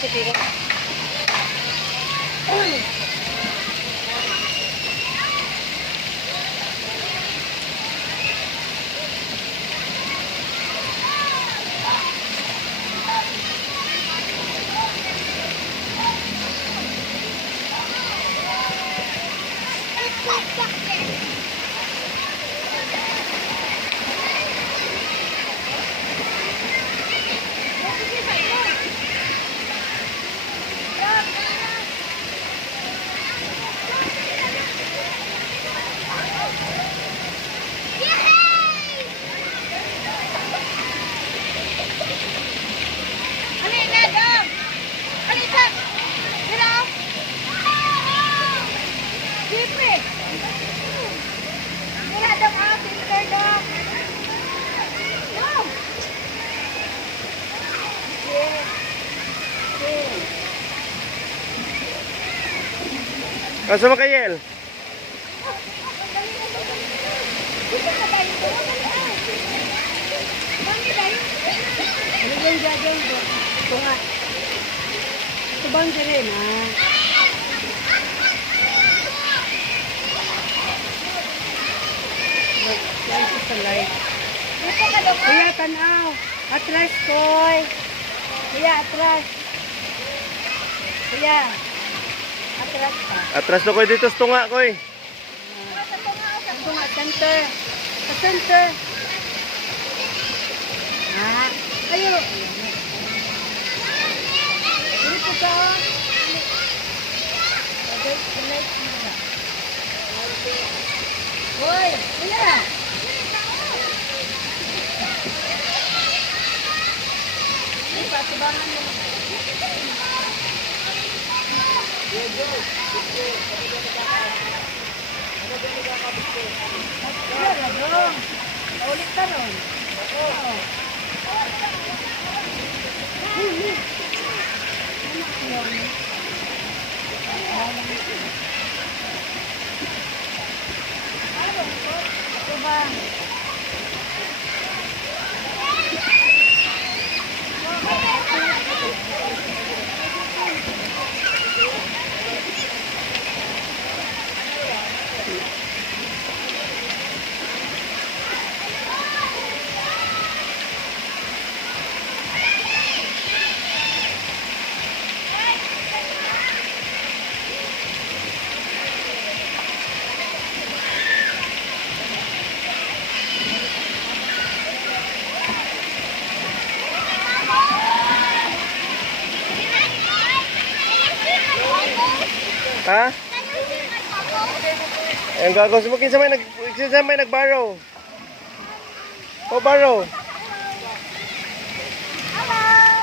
Pipiro. Asa mo kayel? Ano yung gagawin ko? Ito nga. Ito bang rin, ha? Yan sa light. Kuya, tanaw. Atras, koy. Kuya, atras. Kuya. Atras pa. Atras na koy dito sa tunga koy. Tunga, center. Sa center. Ha? Ayo. Dito ka. Hoy, kuya. Ay, patibangan mo. Ulit ka ron. Ito ba? Ha? Ang gagawin mo kinsa may nagbarrow. O barrow.